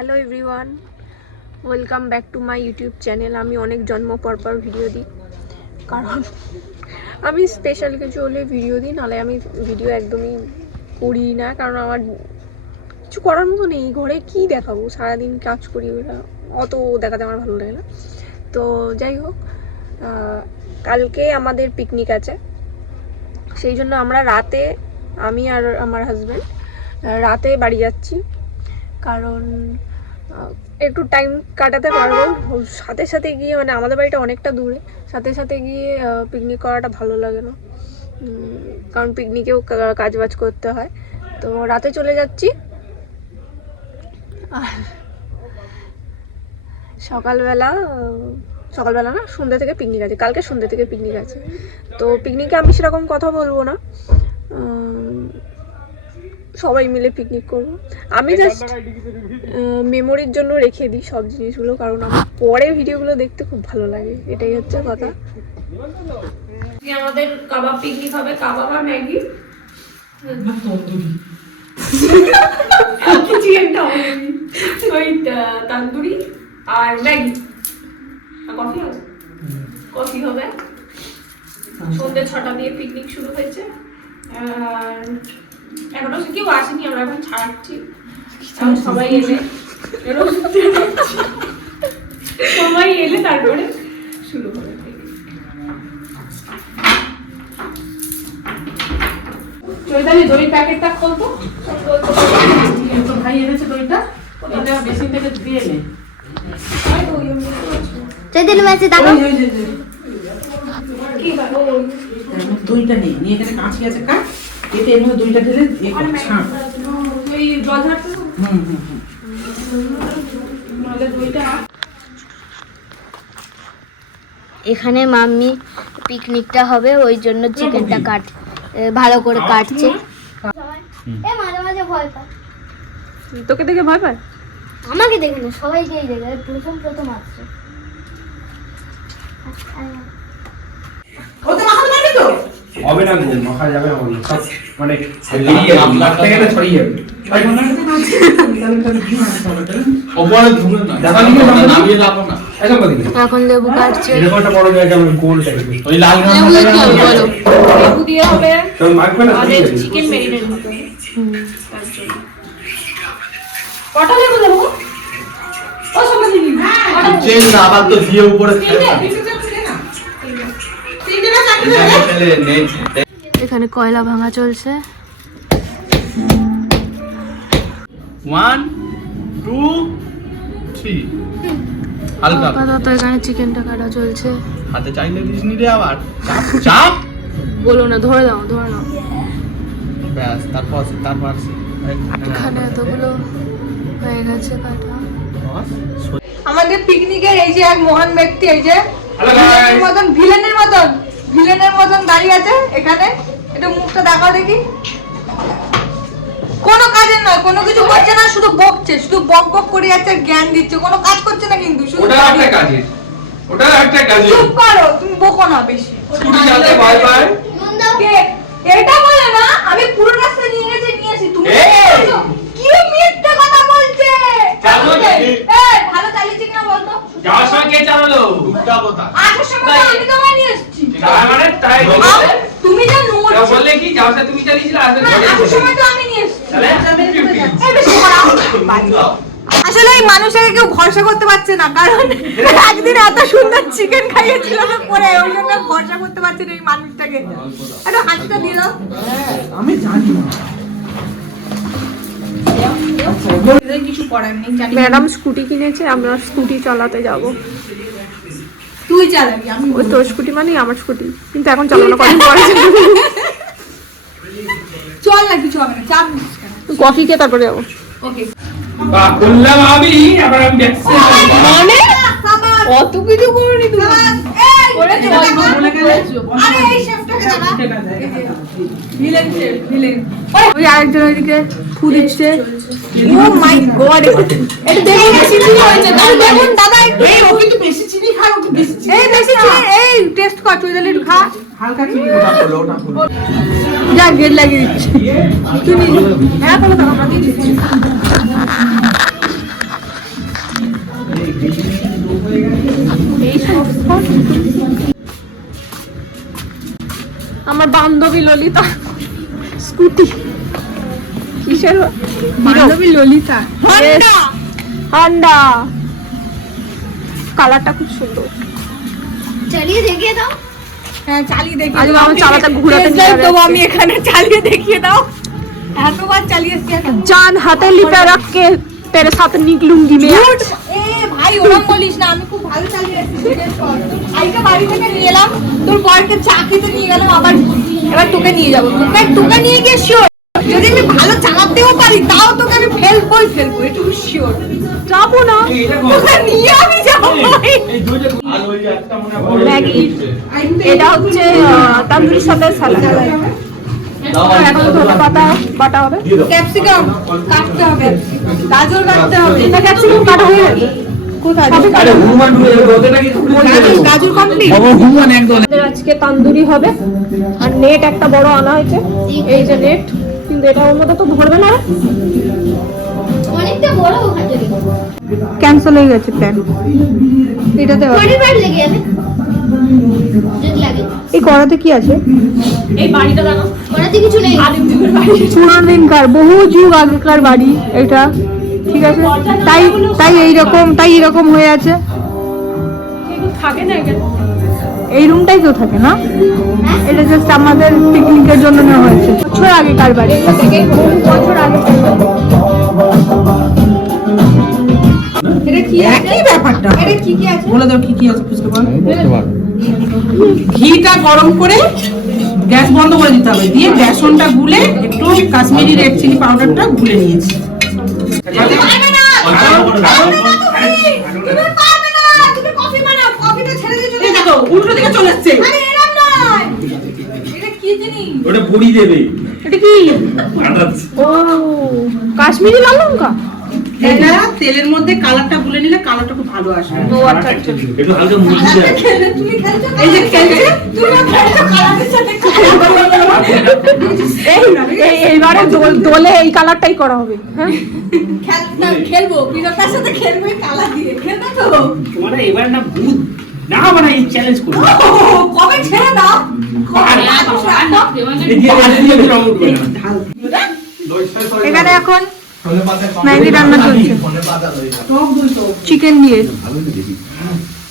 Hello everyone, welcome back to my YouTube channel. আমি অনেক জন্ম পর ভিডিও দিই, কারণ আমি স্পেশাল কিছু হলে ভিডিও দিই, নাহলে আমি ভিডিও একদমই করি না। কারণ আমার কিছু করার মতো নেই, ঘরে কি দেখাবো, সারাদিন কাজ করি, অত দেখাতে আমার ভালো লাগে না। তো যাই হোক, কালকে আমাদের পিকনিক আছে, সেই জন্য আমরা রাতে, আমি আর আমার হাজব্যান্ড রাতে বাড়ি যাচ্ছি, কারণ একটু টাইম কাটাতে পারবো। সাথে সাথে গিয়ে, মানে আমাদের বাড়িটা অনেকটা দূরে, সাথে সাথে গিয়ে পিকনিক করাটা ভালো লাগে না, কারণ পিকনিকেও কাজ বাজ করতে হয়। তো রাতে চলে যাচ্ছি, আর সকালবেলা না, সন্ধ্যে থেকে পিকনিক আছে, কালকে সন্ধ্যে থেকে পিকনিক আছে। তো পিকনিকে আমি সেরকম কথা বলবো না, সবাই মিলে পিকনিক করবো। আমি জাস্ট মেমোরির জন্য রেখে দিই সব জিনিসগুলো, কারণ আমার পরে ভিডিওগুলো দেখতে খুব ভালো লাগে, এটাই হচ্ছে কথা। আমাদের কাবাব পিকনিক হবে, কাবাব আর ম্যাগি, ওই তান্দুরি আর ম্যাগি, কফি হবে। সন্ধ্যে 6টা দিয়ে পিকনিক শুরু হয়েছে, আর এখনো কেউ আসেনি, আমরা এখন ছাড়াচ্ছি। সবাই এলে তারপরে শুরু হবে। চৈতালি দই প্যাকেটটা খোলতো, ভাই এনেছে দইটা, এটা বেশি থেকে দিয়ে নে। চৈতালি মাছে দাও কি বাবা, দইটা নেই, নিয়ে এখানে কাঁচি আছে, কাট এতে এর মধ্যে দইটা ঢেলে ছাড়, ওই জল ঝাড়তে নাহলে দইটা। এখানে মাম্মি পিকনিকটা হবে, ওই জন্য চিকেনটা ভালো করে কাটছে। মাঝে মাঝে ভয় পায়, তোকে দেখে ভয় পায়? আমাকে দেখে না, সবাইকেই দেখে, প্রথম আসছে। ওতে মাথা মারবি তো হবে না, মাখা যাবে না, সব মানে ছড়িয়ে যাবে। এখন লেবু কাটছে, এরকম একটা বড় জায়গা, গোল টাইপের, ওই লাল লেবু দিয়ে হবে, মাখবে না, আমাদের চিকেন ম্যারিনেট হবে। তার জন্য কটা লেবু দেবো? ও সবাই দিবি চেন না, আবার তো দিয়ে উপরে এখানে কয়লা ভাঙা চলছে। 1 2 3 হালকা আপাতত এখানে চিকেনটা কাটা চলছে। হাতে চাইলে দিস নি রে, আবার চাপ চাপ বলো না, ধরে দাও। ব্যাস, তারপর এখানে এতগুলো হয়ে গেছে কাটা। আমাদের পিকনিকের এই যে এক মহান ব্যক্তি, এই যে ভিলেনের মতন দাঁড়িয়ে আছে এখানে, এটা মুখটা দেখাও দেখি। কোনো কাজের নয়, কোনো কিছু করছে না, শুধু বকছে, শুধু বক করে যাচ্ছে, জ্ঞান দিচ্ছে, কোনো কাজ করছে না কিন্তু শুধু। ওটা একটা কাজে চুপ করো, তুমি বকো না বেশি। স্কুটি চালাতে ভয় পায়। কে এটা বলে না, আমি পুরো রাস্তা নিয়ে এসেছি, তুমি কি মিথ্যে কথা বলছে? ভালো চালিয়েছি কিনা বলতো? যাওয়ার সময় কে চালালো? উল্টা কথা। আসার সময় আমি তোমায় নিয়ে এসেছি। তার মানে তাই তুমি যা নোট বললে কি, যাওয়ার সময় তুমি চালিয়েছিলে, আসার সময় তো আমি নিয়ে এসেছি। তাহলে এই বেশি করা। আসলে এই মানুষটাকে কেউ ভরসা করতে পারছে না, কারণ একদিন এত সুন্দর চিকেন খাইয়েছিল না পরে, ওই জন্য ভরসা করতে পারছে না এই মানুষটাকে। একটু হাসিটা দিয়ে দাও। আমি জানি না। কিছু করার নেই, ম্যাডাম স্কুটি কিনেছে, আমরা স্কুটি চালাতে যাব। তুই চালাবি? আমি ওই তোর স্কুটি মানে আমার স্কুটি, কিন্তু এখন চালানো কদিন পরে চল না, কিছু হবে না, চাপ নিস কেন, কফি খেয়ে তারপরে যাবো। ওকে বললাম আমি, আবার আমি দেখছি মানে অত কিছু করিনি তুমি, করেছো? আরে এই শেফটাকে দেখা, ভিলেন ওই আরেকজন ওইদিকে ফু দিচ্ছে। ও মাই গড, এটা দেখুন বেশি চিনি হয়েছে, তার দেখুন দাদা একটু, এই ও কিন্তু বেশি চিনি খায়, ও বেশি চিনি, এই বেশি চিনি, এই টেস্ট কর, তুই একটু খা, হালকা চিনি, ওটা হলো যা গেট লাগিয়ে দিচ্ছি। তুমি হ্যাঁ বলো, আমরা দিয়ে দিচ্ছি। আমার বান্ধবী ললিতা স্কুটি কিসের বান্ধবী ললিতা হন্ডা কালারটা খুব সুন্দর চালিয়ে দেখিয়ে দাও। হ্যাঁ চালিয়ে দেখি আজ আমার চালাতে ঘুরাতে নিয়ে যাবে তো আমি এখানে চালিয়ে দেখিয়ে দাও এতবার চালিয়েছি जान हथेली पे रख के तेरे साथ निकलूंगी मैं এ ভাই ওরকম বলিস না আমি খুব ভালো চালিয়েছি জিজ্ঞেস কর তোর ভাইকে বাড়ি থেকে নিয়ে এলাম তোর বরকে চাকরিতে নিয়ে গেলাম আবার এবার তোকে নিয়ে যাবো তোকে নিয়ে গিয়ে শিওর যদি আমি ভালো চালাতেও পারি তাও তোকে আমি ফেলবো একটু শিওর যাবো না তোকে নিয়ে আমি যাবো ম্যাগি এটা হচ্ছে তন্দুরির সাথে স্যালাড এখন ধনে পাতা বাটা হবে ক্যাপসিকাম কাটতে হবে গাজর কাটতে হবে এটা ক্যাপসিকাম কাটা হয়ে গেছে কোথায় আরে হুমান ঢুকে যাবে ওটা কি গাজর কমপ্লিট হুমান একদম আমাদের আজকে তন্দুরি হবে আর নেট একটা বড় আনা হয়েছে এই যে নেট কিন্তু এটা ওর মধ্যে তো ধরবে না অনেকটা বড় ওখানে ক্যান্সেল হয়ে গেছে প্ল্যান এটাতে পরিবার লেগে যাবে যদি লাগে। এই কড়াতে কি আছে এই বাড়িটা জানো করাতে কিছু নেই। আদিম যুগের বাড়ি পুরোনো দিনকার বহু যুগ আগেকার বাড়ি এটা ঠিক আছে তাই তাই এইরকম হয়ে আছে এগুলো থাকে না এখানে এই রুমটাই কেউ থাকে না এটা জাস্ট আমাদের পিকনিকের জন্য নেওয়া হয়েছে বছর আগেকার বাড়ি থেকে বহু বছর আগে এটা কি একই ব্যাপারটা এটা কি কি আছে বলে দাও কি আছে বুঝতে পারো ঘিটা গরম করে গ্যাস বন্ধ করে দিতে হবে দিয়ে বেসনটা গুলে একটু কাশ্মীরি রেড চিলি পাউডারটা গুলে নিয়েছি উল্টো দিকে চলে এসছে ওটা পুরি দেবে এটা কি আন্দাজ ও কাশ্মীরি লাল লঙ্কা এটা তেলের মধ্যে কালারটা গুলে নিলে কালারটা খুব ভালো আসে ও আচ্ছা আচ্ছা একটু হালকা মুড়ি দেয় এই যে খেলছে তুমি খেলছো কালারের সাথে এইবারে দোলে এই কালারটাই করা হবে হ্যাঁ খেলবো পিরোটার সাথে খেলবো কালার দিয়ে খেলবে তো তোমার এবার না ভূত না মানে এই চ্যালেঞ্জ করো কবে ছেড়ে দাও এখানে এখন ম্যাগি রান্না চলছে চিকেন দিয়ে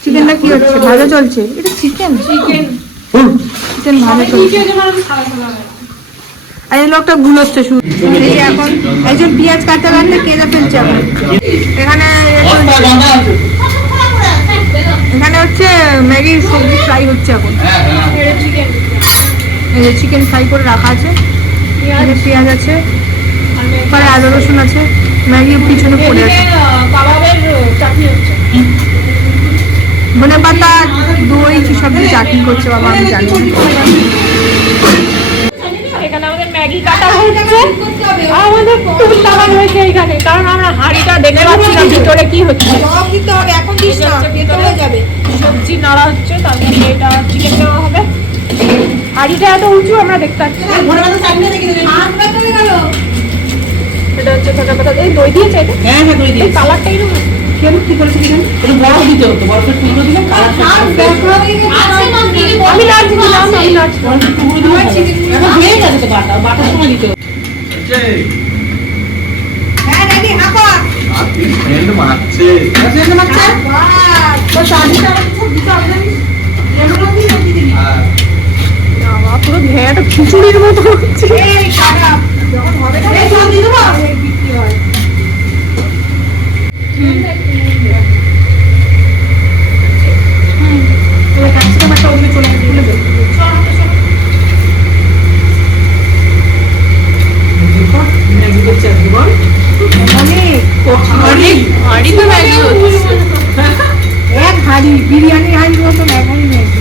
চিকেনটা কি হচ্ছে ভাজা চলছে এটা চিকেন চিকেন ভাজা চলছে আর এই লোকটা গুলোচ্ছে শুধু এই যে এখন একজন পেঁয়াজ কাটতে কাটতে কেঁদে ফেলছে এখন এখানে এখানে হচ্ছে ম্যাগির সবজি ফ্রাই হচ্ছে এখন এই যে চিকেন ফ্রাই করে রাখা আছে এখানে পেঁয়াজ আছে পরে আদা রসুন আছে ম্যাগি পিছনে পড়ে আছে কাবাবের চাটনি হচ্ছে ধনে পাতা দই সব দিয়ে চাটনি করছে বাবা আমি জানি এখানে আমাদের ম্যাগি কাটা হচ্ছে আমাদের টুল লাগানো হয়েছে এখানে কারণ আমরা হাঁড়িটা দেখতে পাচ্ছি না ভিতরে কি হচ্ছে সবজি নাড়া হচ্ছে তারপরে এটা চিকেন দেওয়া হবে হাঁড়িটা এত উঁচু আমরা দেখতে পাচ্ছি এটা হচ্ছে ধনে পাতা এই দই দিয়েছে এটা হ্যাঁ হ্যাঁ দই এই কালারটা এরকম কেন কি করেছে কিনা এটা বড় দিতে হতো বরফের টুকরো দিলে কালারটা আমি নাচছি না আমি নাচছি টুকরো দিলে এখন হয়ে গেছে তো বাটার সময় দিতে হতো হ্যাঁ রেডি হাপা ফ্রেন্ড মারছে আসলে মারছে তো শাড়িটা খুব দিতে হবে না লেমন দিয়ে রকি দিবি বাবা পুরো ঘেয়াটা খিচুড়ির মতো হচ্ছে এই খারাপ যখন হবে না এই জল দিয়ে দেবো বিক্রি হয় ক্যাপসিকাম একটা ওদিকে চলে তুলে দে ম্যাগি করছে আজকে বল অনেক হাঁড়ি তো ম্যাগি হচ্ছে এক হাঁড়ি বিরিয়ানি হাঁড়ির মতো ম্যাগি ম্যাগি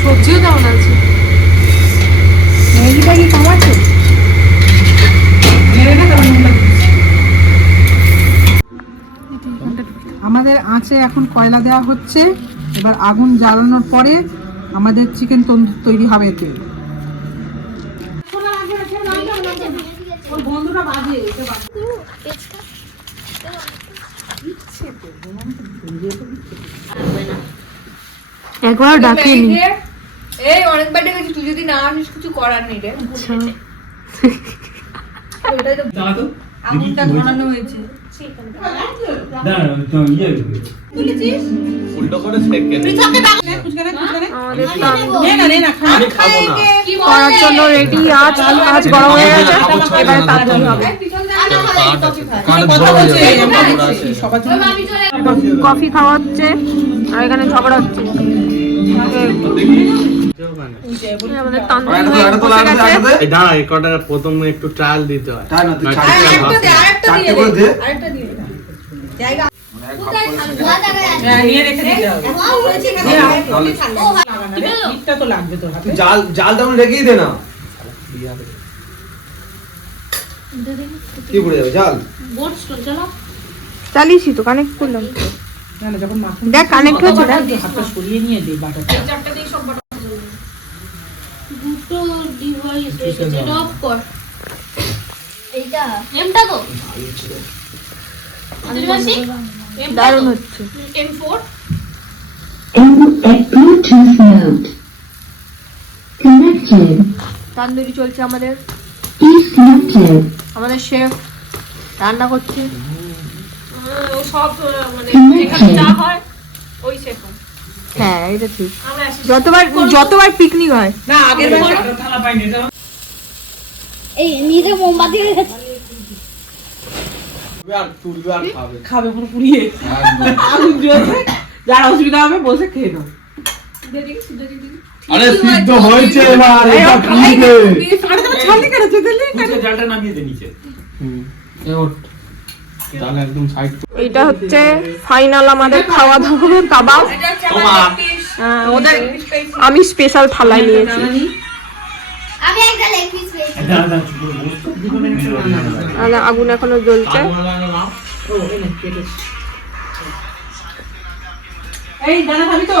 সবজিও কেমন আছে ম্যাগিটা কি কমাচ্ছে আমাদের আঁচে এখন কয়লা দেওয়া হচ্ছে এবার আগুন জ্বালানোর পরে আমাদের চিকেন তন্দুর তৈরি হবে এতে একবার ডাকেনি এই অনেকবার ডেকেছি, তুই যদি না আসিস কিছু করার নেই রে। ওইটাই তো দাঁড়া তো আঙুলটা ঘোরানো হয়েছে। দাঁড়া তো ইয়ে বলেছিস উল্টো করে শেক কেন? তুই চকে দাও না কুচকারে কুচকারে আমাদের তান্দুর নে না আমি খাবো না। কি করার জন্য রেডি। আজ গরম হয়ে গেছে, এবার তান্দুরি হবে। কথা বলছে সবার জন্য কফি খাওয়া হচ্ছে আর এখানে ঝগড়া হচ্ছে। আমাদের তান্দুরি হয়ে বসে গেছে। এই দাঁড়া, এই কটা প্রথমে একটু ট্রায়াল দিতে হয়। আরেকটা দে, আরেকটা দিয়ে দে, আরেকটা দিয়ে দে। জায়গা নিয়ে রেখে দিতে হবে। মিটটা তো লাগবে তোর হাতে। জালটা আমি রেখেই দে না, কি পড়ে যাবে জাল? চালিয়েছি তো, কানেক্ট করলাম। না না, যখন মাখন দেখ কানেক্ট হচ্ছে না। হাতটা সরিয়ে নিয়ে দে বাটাটা। দুটো ডিভাইস রয়েছে, অফ কর। এইটা এমটা তো দারুণ হচ্ছে। at Bluetooth mode. Connected. Tandoori চলছে আমাদের। Is connected. আমাদের শেফ রান্না করছে। সব মানে Connected. যা হয় ওই শেফ। হ্যাঁ এটা ঠিক। যতবার পিকনিক হয় না আগের বার থালা পাইনি এটা এই নিজে মোমবাতি রেখেছে। আর তুলবে আর খাবে। খাবে পুরো পুড়িয়ে আগুন জ্বলছে, যার অসুবিধা হবে বসে খেয়ে নাও। আরে সিদ্ধ হয়েছে এবার, এটা খাইবে। আরে তুমি ছাড়লি কেন চুদলি? জালটা নামিয়ে দে নিচে। তাহলে একদম সাইড এইটা হচ্ছে ফাইনাল আমাদের খাওয়া দাওয়া কাবাব। ওদের আমি স্পেশাল থালায় নিয়েছি। আমি একটা লেগ পিস পেয়েছি। দাঁড়া আর আগুন এখনো জ্বলছে। এই দানা খাবি তো?